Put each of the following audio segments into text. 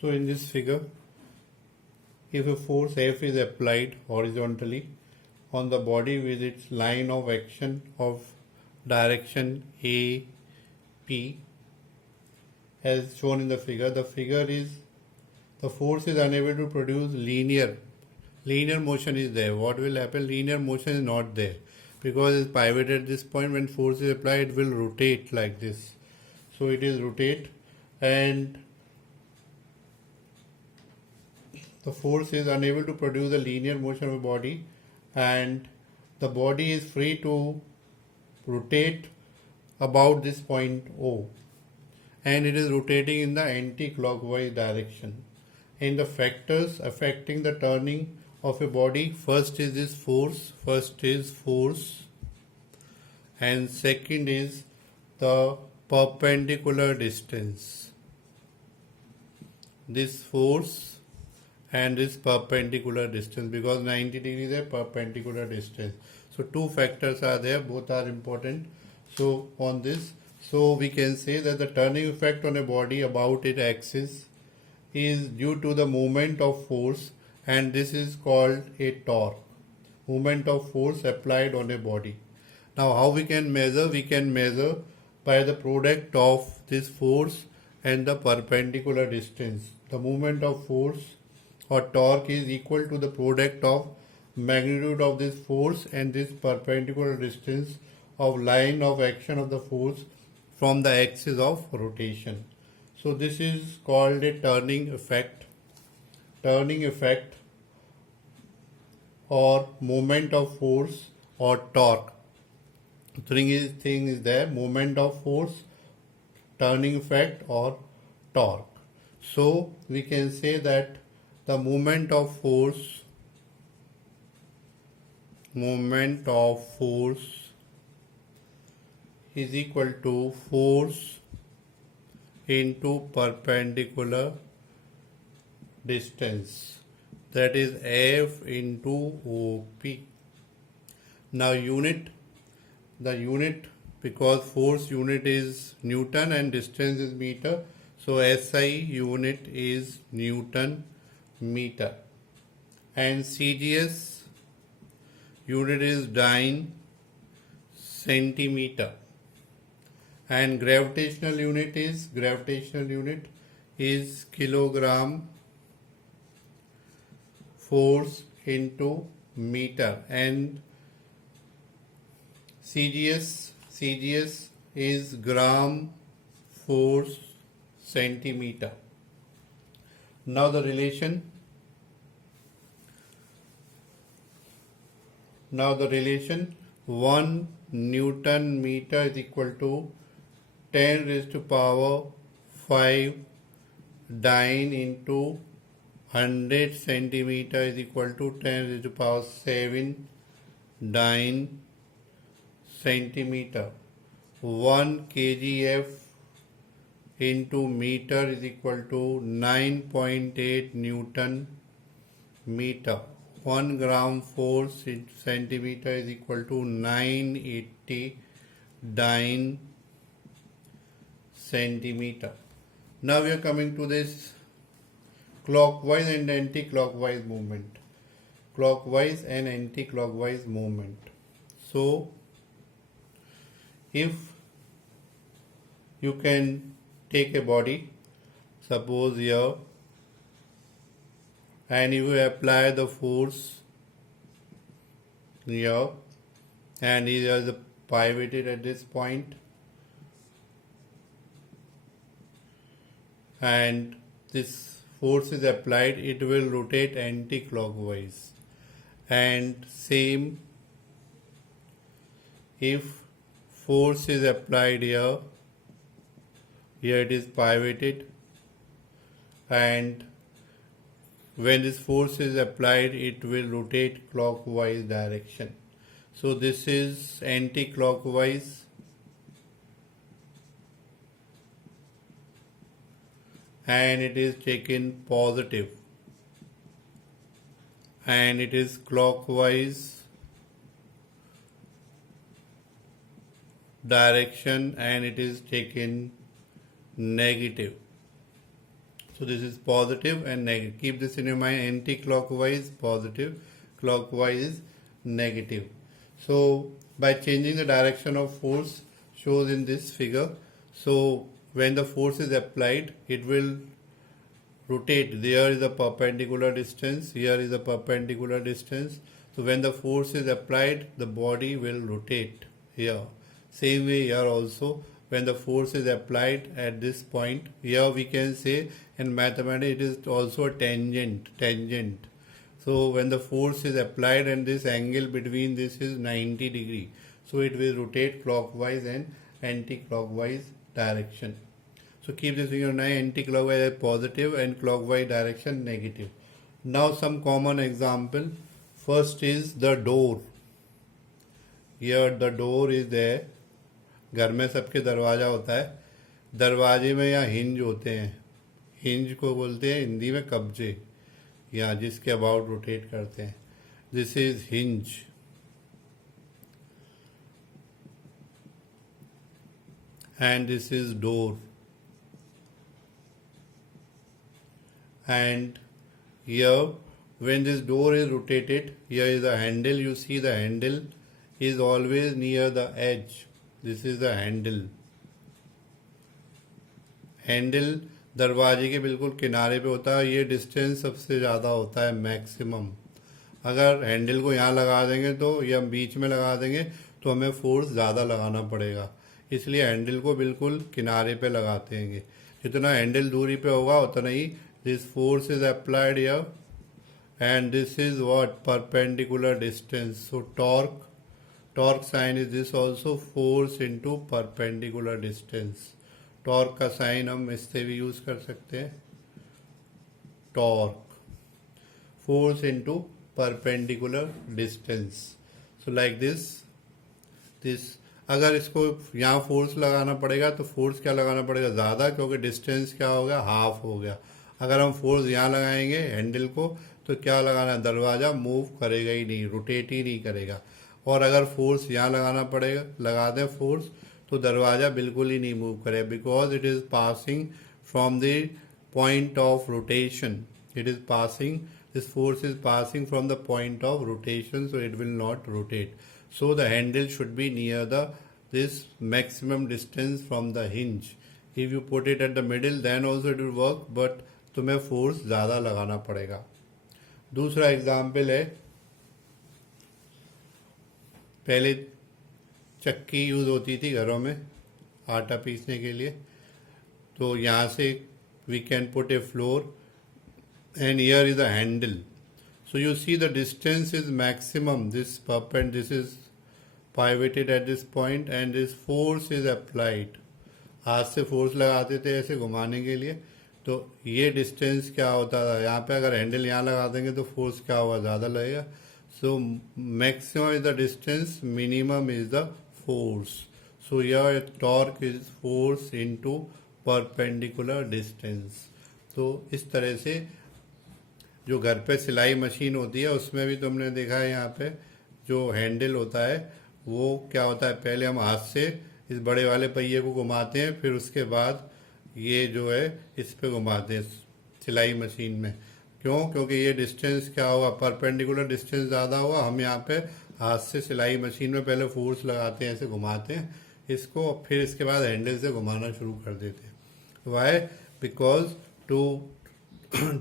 So in this figure, if a force F is applied horizontally on the body with its line of action of direction A, P, as shown in the figure is the force is unable to produce linear motion is there. What will happen? Linear motion is not there because it's pivoted at this point. When force is applied, it will rotate like this. So it is rotate, and the force is unable to produce a linear motion of a body, and the body is free to rotate about this point O, and it is rotating in the anti-clockwise direction. In the factors affecting the turning of a body, first is force, and second is the perpendicular distance. This force and this perpendicular distance, because 90 degrees is a perpendicular distance. So two factors are there, both are important. So on this, so we can say that the turning effect on a body about its axis is due to the movement of force, and this is called a torque, movement of force applied on a body. Now how we can measure? We can measure by the product of this force and the perpendicular distance. The movement of force or torque is equal to the product of magnitude of this force and this perpendicular distance of line of action of the force from the axis of rotation. So this is called a turning effect. Turning effect or moment of force or torque. Thing is there, moment of force, turning effect or torque. So we can say that the moment of force is equal to force into perpendicular distance, that is F into OP. Now the unit, because force unit is Newton and distance is meter, so SI unit is Newton meter, and CGS unit is dyne centimeter, and gravitational unit is kilogram force into meter, and CGS is gram force centimeter. Now the relation 1 Newton meter is equal to 10 raised to power 5 dyne into 100 centimeter is equal to 10 raised to power 7 dyne centimeter. 1 kgf into meter is equal to 9.8 Newton meter. 1 gram force in centimeter is equal to 980 dyne centimeter. Now we are coming to this clockwise and anti-clockwise movement. Clockwise and anti-clockwise movement. So if you can take a body, suppose here, and you apply the force here, and it is pivoted at this point, and this force is applied, it will rotate anti-clockwise. And same, if force is applied here it is pivoted, and when this force is applied it will rotate clockwise direction. So this is anti-clockwise, and it is taken positive, and it is clockwise direction and it is taken negative. So this is positive and negative. Keep this in your mind. Anti-clockwise positive, clockwise is negative. So by changing the direction of force shows in this figure. So when the force is applied, it will rotate. There is a perpendicular distance. Here is a perpendicular distance. So when the force is applied, the body will rotate here. Same way here also, when the force is applied at this point, here we can say in mathematics it is also a tangent. So when the force is applied and this angle between this is 90 degree, so it will rotate clockwise and anti-clockwise direction. So keep this in your mind, anti-clockwise positive and clockwise direction negative. Now some common example. First is the door. Here the door is there. घर में सबके दरवाज़ा होता है. दरवाजे में या हिंज होते हैं. हिंज को बोलते हैं हिंदी में कब्जे, या जिसके अबाउट रोटेट करते हैं. This is hinge. And this is door. And here when this door is rotated, here is the handle. You see the handle is always near the edge. This is the handle. Handle दरवाजे के बिल्कुल किनारे पे होता है. ये डिस्टेंस सबसे ज़्यादा होता है, मैक्सिमम. अगर हैंडल को यहाँ लगा देंगे तो या बीच में लगा देंगे तो हमें फोर्स ज़्यादा लगाना पड़ेगा. इसलिए हैंडल को बिल्कुल किनारे पे लगाते हैं. जितना हैंडल दूरी पे होगा उतना ही this force is applied here. And this is what, perpendicular distance. So torque sign is this also force into perpendicular distance. Torque का साइन हम इससे भी यूज कर सकते हैं. Torque force into perpendicular distance. So like this अगर इसको यहाँ फोर्स लगाना पड़ेगा तो फोर्स क्या लगाना पड़ेगा, ज़्यादा, क्योंकि डिस्टेंस क्या हो गया, हाफ हो गया. अगर हम फोर्स यहाँ लगाएंगे हैंडल को तो क्या लगाना, दरवाज़ा मूव करेगा ही नहीं, रोटेट ही नहीं करेगा. और अगर फोर्स यहाँ लगाना पड़ेगा, लगा दें फोर्स, तो दरवाज़ा बिल्कुल ही नहीं मूव करेगा, because it is passing from the point of rotation. It is passing, this force is passing from the point of rotation, so it will not rotate. So the handle should be near this maximum distance from the hinge. If you put it at the middle, then also it will work, but तुम्हें फोर्स ज़्यादा लगाना पड़ेगा. दूसरा एग्जाम्पल है, पहले चक्की यूज़ होती थी घरों में आटा पीसने के लिए. तो यहाँ से we can put a floor and here is a handle. So you see the distance is maximum. This this is pivoted at this point and this force is applied. हाथ से फोर्स लगाते थे ऐसे घुमाने के लिए. तो ये डिस्टेंस क्या होता था, यहाँ पे अगर हैंडल यहाँ लगा देंगे तो फोर्स क्या होगा, ज़्यादा लगेगा. So maximum is the distance, minimum is the force. So यह torque is force into perpendicular distance. तो इस तरह से जो घर पे सिलाई मशीन होती है उसमें भी तुमने देखा है, यहाँ पे जो हैंडल होता है वो क्या होता है, पहले हम हाथ से इस बड़े वाले पहिए को घुमाते हैं, फिर उसके बाद ये जो है इस पे घुमाते हैं सिलाई मशीन में. क्यों, क्योंकि ये डिस्टेंस क्या होगा, परपेंडिकुलर डिस्टेंस ज़्यादा होगा. हम यहाँ पे हाथ से सिलाई मशीन में पहले फोर्स लगाते हैं, ऐसे घुमाते हैं इसको, फिर इसके बाद हैंडल से घुमाना शुरू कर देते हैं. Why, because to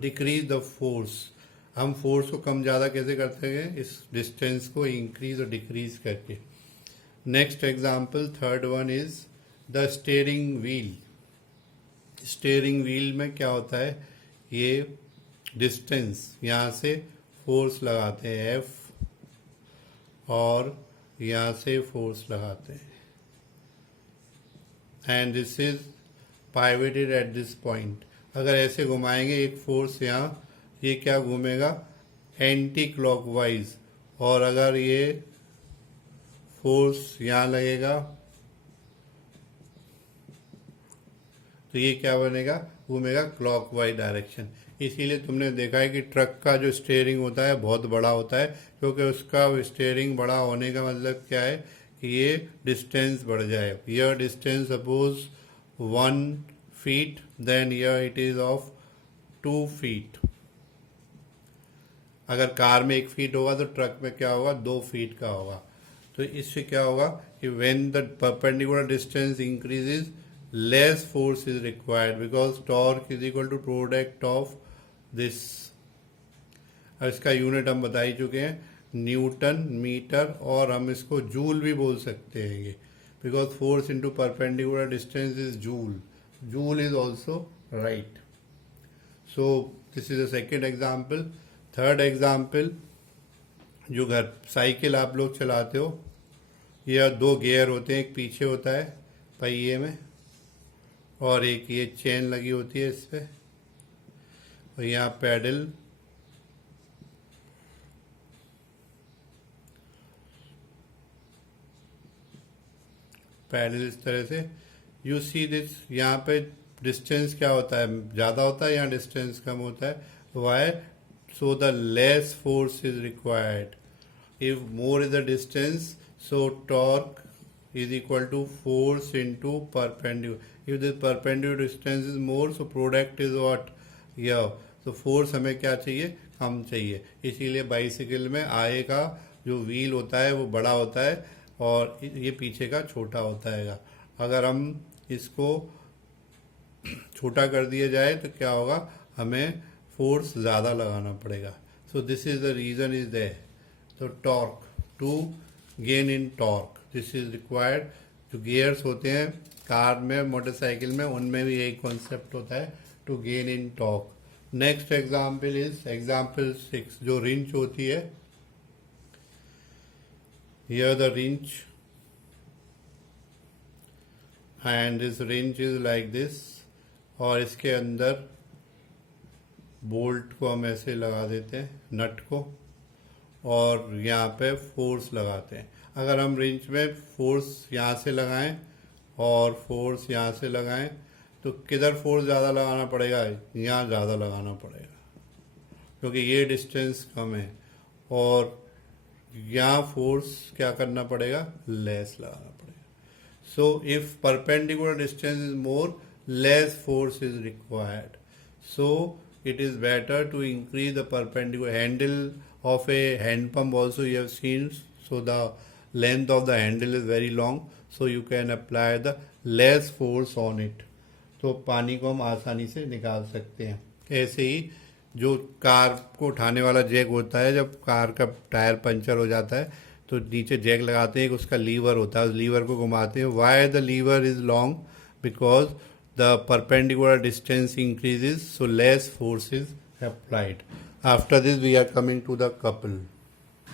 decrease the force. हम फोर्स को कम ज़्यादा कैसे करते हैं, इस डिस्टेंस को इंक्रीज और डिक्रीज करके. Next example, third one is the steering wheel. Steering wheel में क्या होता है, ये डिस्टेंस यहाँ से फोर्स लगाते हैं F और यहाँ से फोर्स लगाते हैं. And this is pivoted at this point. अगर ऐसे घुमाएंगे एक फोर्स यहाँ, ये क्या घूमेगा, एंटी क्लॉकवाइज. और अगर ये फोर्स यहाँ लगेगा तो ये क्या बनेगा, घूमेगा क्लॉकवाइज डायरेक्शन. इसीलिए तुमने देखा है कि ट्रक का जो स्टीयरिंग होता है बहुत बड़ा होता है, क्योंकि उसका स्टीयरिंग बड़ा होने का मतलब क्या है कि ये डिस्टेंस बढ़ जाए. यह distance suppose 1 feet, then here it is of 2 feet. अगर कार में 1 फीट होगा तो ट्रक में क्या होगा, 2 फीट का होगा. तो इससे क्या होगा कि when the perpendicular distance increases, less force is required because torque is equal to product of this. अब इसका यूनिट हम बता ही चुके हैं, न्यूटन मीटर, और हम इसको जूल भी बोल सकते हैं ये, because force into perpendicular distance is joule. Joule is also right. So this is the second example. Third example, जो घर साइकिल आप लोग चलाते हो, यह 2 गियर होते हैं, एक पीछे होता है पहिए में और एक ये चेन लगी होती है इस पे, और यहाँ पैडल इस तरह से. यू सी दिस, यहाँ पे डिस्टेंस क्या होता है, ज़्यादा होता है, यहाँ डिस्टेंस कम होता है. Why? So the less force is required. If more is the distance, so torque is equal to force into perpendicular. If the perpendicular distance is more, so product is what? Yeah. So force हमें क्या चाहिए, कम चाहिए. इसीलिए बाइसिकल में आगे का जो व्हील होता है वो बड़ा होता है और ये पीछे का छोटा होता है. अगर हम इसको छोटा कर दिया जाए तो क्या होगा, हमें फोर्स ज़्यादा लगाना पड़ेगा. So this is the reason is there. तो torque, to gain in torque, this is required. जो गियर्स होते हैं कार में, मोटरसाइकिल में, उनमें भी यही कॉन्सेप्ट होता है, to gain in torque. Next example is example 6, जो रिंच होती है. Here the wrench, and this wrench is like this, और इसके अंदर बोल्ट को हम ऐसे लगा देते हैं, नट को, और यहाँ पे फोर्स लगाते हैं. अगर हम रिंच में फोर्स यहाँ से लगाएं और फोर्स यहाँ से लगाएं तो किधर फोर्स ज़्यादा लगाना पड़ेगा, यहाँ ज़्यादा लगाना पड़ेगा क्योंकि ये डिस्टेंस कम है, और यहाँ फोर्स क्या करना पड़ेगा, लेस लगाना पड़ेगा. So if perpendicular distance is more, less force is required. So it is better to increase the perpendicular handle of a hand pump also you have seen. So the length of the handle is very long, so you can apply the less force on it. तो पानी को हम आसानी से निकाल सकते हैं. ऐसे ही जो कार को उठाने वाला जैक होता है, जब कार का टायर पंचर हो जाता है तो नीचे जैक लगाते हैं, उसका लीवर होता है, उस लीवर को घुमाते हैं. Why the lever is long? Because the perpendicular distance increases, so less force is applied. After this we are coming to the couple.